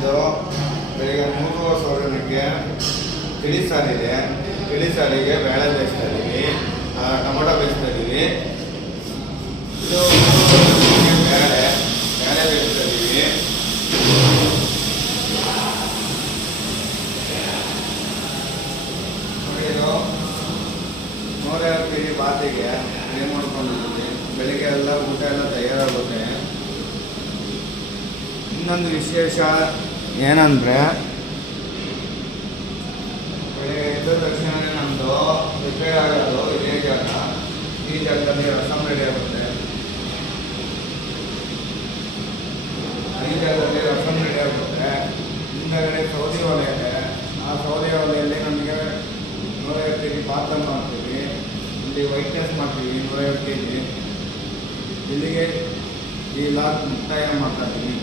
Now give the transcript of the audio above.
ಇದು ಬೆಳಿಗ್ಗೆ 3:30 ತಿಳಿ ಸಾರಿದೆ. ತಿಳಿ ಸಾರಿಗೆ ಬೇಳೆ ಬೇಯಿಸ್ತಾ ಇದ್ದೀವಿ, ಟೊಮೊಟೊ ಬೇಯಿಸ್ತಾ ಇದ್ದೀವಿ. ಇದು ಬೇಳೆ ಬೇಯಿಸ್ತಾ ಇದ್ದೀವಿ. ನೋಡಿ, ಇದು 150 kg ಬಾತಿಗೆ ಏನು ಮಾಡ್ಕೊಂಡಿದ್ದೀವಿ. ಬೆಳಿಗ್ಗೆ ಎಲ್ಲ ಊಟ ಎಲ್ಲ ತಯಾರಾಗುತ್ತೆ. ಇನ್ನೊಂದು ವಿಶೇಷ ಏನಂದರೆ, ಬೆಳಿಗ್ಗೆ ಎದ್ದ ತಕ್ಷಣ ನಮ್ಮದು ಪ್ರಿಪೇರ್ ಆಗೋದು ಇದೇ ಜಾಗ. ಈ ಜಾಗದಲ್ಲಿ ರಸಮ್ ರೆಡಿ ಆಗುತ್ತೆ. ಹಿಂದಗಡೆ ಸೌದೆ ಒಲೆ ಇದೆ. ಆ ಸೌದೆ ಒಲೆಯಲ್ಲಿ ನಮಗೆ 150 kg ಪಾತ್ರ ಮಾಡ್ತೀವಿ. ಇಲ್ಲಿ ವೈಟ್ನೆಸ್ ಮಾಡ್ತೀವಿ 150 kg. ಇಲ್ಲಿಗೆ ಈ ಲಾಕ್ ಮುಕ್ತಾಯ ಮಾಡ್ತಾ ಇದ್ದೀವಿ.